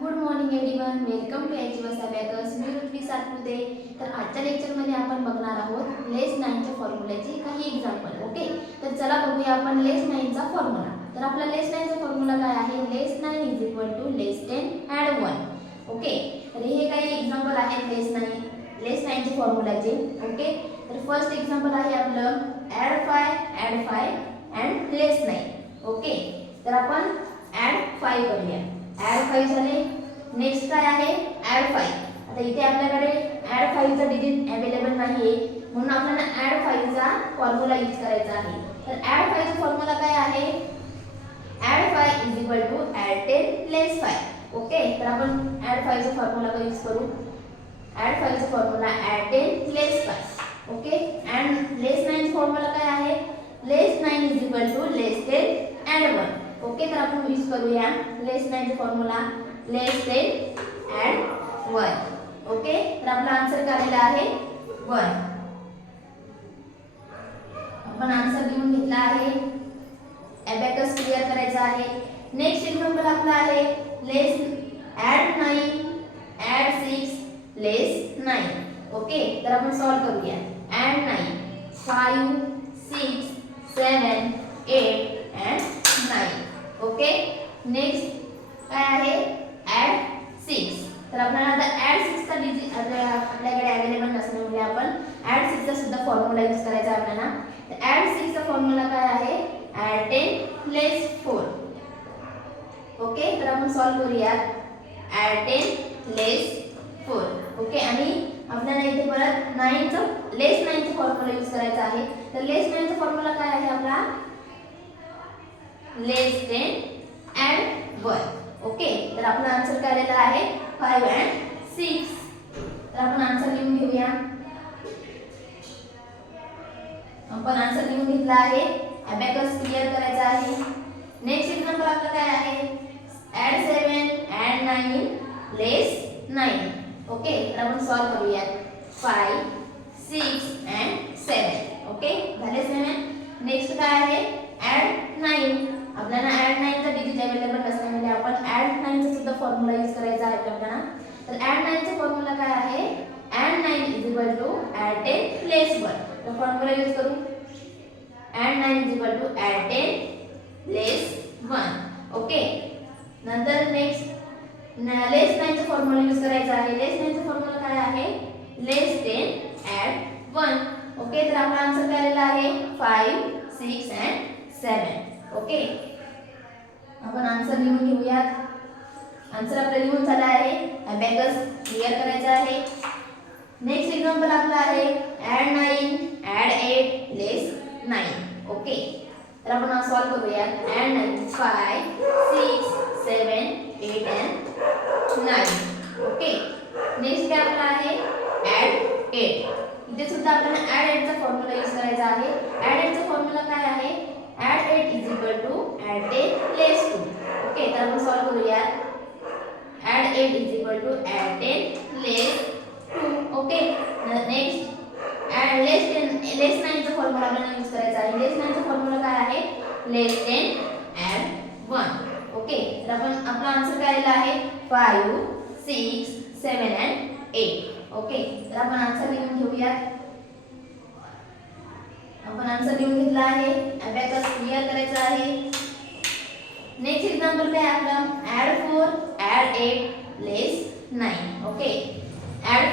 Good morning everyone, welcome to HS abacus. मी ऋत्वी सातपुते. तर आजच्या लेक्चरमध्ये आपण बघणार आहोत लेस 9च्या फॉर्म्युल्याची काही एक्झाम्पल. ओके, तर चला बघूया आपण लेस 9चा फॉर्म्युला. तर आपला लेस 9चा फॉर्म्युला काय आहे? लेस 9 लेस 10 ॲड 1. ओके, तर हे काही एक्झाम्पल आहेत लेस 9चे फॉर्म्युल्याचे. ओके, तर फर्स्ट एक्झाम्पल आहे आपलं ॲड 5 अँड लेस 9. ओके, तर आपण ॲड 5 करूया. ॲड 5 झाले. नेक्स्ट काय आहे? ॲड 5. आता इथे आपल्याकडे ॲड 5 चा डिजिट अवेलेबल नाहीये, म्हणून आपल्याला ॲड 5 चा फॉर्म्युला यूज करायचा आहे. तर ॲड 5 चा फॉर्म्युला काय आहे? Add 5 add 10 less 5. ओके, तर आपण ॲड 5 चा फॉर्म्युला यूज करू. ॲड 5 चा formula add 10 less 5. Okay, and less 9 चा फॉर्म्युला काय आहे? लेस 9 लेस 10 ॲड 1. ओके, तर आपण यूज करूया लेस 9 चा फॉर्म्युला लेस 10 ॲड 1. ओके, तर आपला आन्सर काय आलेला आहे? 1. आपण आन्सर लिहून घेतला आहे. अबॅकस क्लिअर करायचा आहे. नेक्स्ट एक्झाम्पल आपला आहे लेस ॲड 9 ॲड 6 लेस 9. ओके, तर आपण सॉल्व करूया. Add 9 5 6 7 8 and 9. ओके, नेक्स्ट काय आहे? ॲड 6. तर आपल्याला आता ॲड 6 चा डिजिट आपल्याकडे अवेलेबल नसल्यामुळे आपण ॲड 6 चा सुद्धा फॉर्म्युला यूज करायचा आहे आपल्याला. तर ॲड 6 चा फॉर्म्युला काय आहे? ॲड 10 लेस 4. ओके, तर आपण सॉल्व करूया. ॲड 10 लेस 4. ओके, आणि आपल्याला इथे परत 9 चा लेस 9 चा फॉर्म्युला यूज करायचा आहे. तर लेस 9 चा फॉर्म्युला काय आहे आपला? लेस 10 ॲड 1. ओके, तर आपला आन्सर काय आलेला आहे? 5 अँड 6. तर आपण आन्सर लिहून घेऊया. आपण आन्सर लिहून घेतला आहे. अबॅकस क्लिअर करायचा आहे. नेक्स्ट एक्झाम्पल आपलं काय आहे? ॲड 7 ॲड 9 लेस 9. ओके, तर आपण सॉल्व करूया. 5 6 अँड 7. ओके, झाले 7. नेक्स्ट काय आहे? ॲड 9. आपल्याला ॲड 9 चा डिजिट अवेलेबल नसल्यामुळे आपण ॲड 9 चा सुद्धा फॉर्म्युला यूज करायचा आहे आपल्याला. तर ॲड 9 चा फॉर्म्युला काय आहे? ॲड 9 ॲड 10 लेस 1. तर फॉर्म्युला यूज करू. ॲड 9 ॲड 10 लेस 1. ओके, नंतर नेक्स्ट लेस 9 चा फॉर्म्युला यूज करायचा आहे. लेस 9 चा फॉर्म्युला काय आहे? लेस 10 ॲड 1. ओके, तर आपला आन्सर काय आलेला आहे? 5 6 अँड 7. ओके, आपण आन्सर लिहून घेऊयात. आन्सर आपलं लिहून झाला आहे. अबॅकस क्लिअर करायचा आहे. नेक्स्ट एक्झाम्पल आपला आहे ॲड 9 ॲड 8 लेस 9. ओके, तर आपण सॉल्व करूया. Add 9 5 6 7 8 and 9. ओके, नेक्स्ट काय आपला आहे? ॲड 8. इथे सुद्धा आपल्याला ॲड 8 चा फॉर्म्युला यूज करायचा आहे. ॲड 8 चा फॉर्म्युला काय आहे? ॲड 8 ॲड 10 लेस 2. ओके, तर आपण सॉल्व करूया. ॲड 8 ॲड 10 लेस 2. ओके, नेक्स्ट ॲड लेस 9 चा फॉर्म्युला आपल्याला यूज करायचा आहे. लेस 9 चा फॉर्म्युला काय आहे? लेस 10 ॲड 1. ओके, तर आपण आपला आन्सर काय आलेला आहे? 5 6 7 अँड 8. ओके, तर आपण आन्सर लिहून घेऊया. आपण आन्सर लिहून घेतला आहे. अबॅकस क्लिअर करायचा आहे. नेक्स्ट एक्झाम्पल काय आपलं? Add 4 add 8 less 9. Okay, add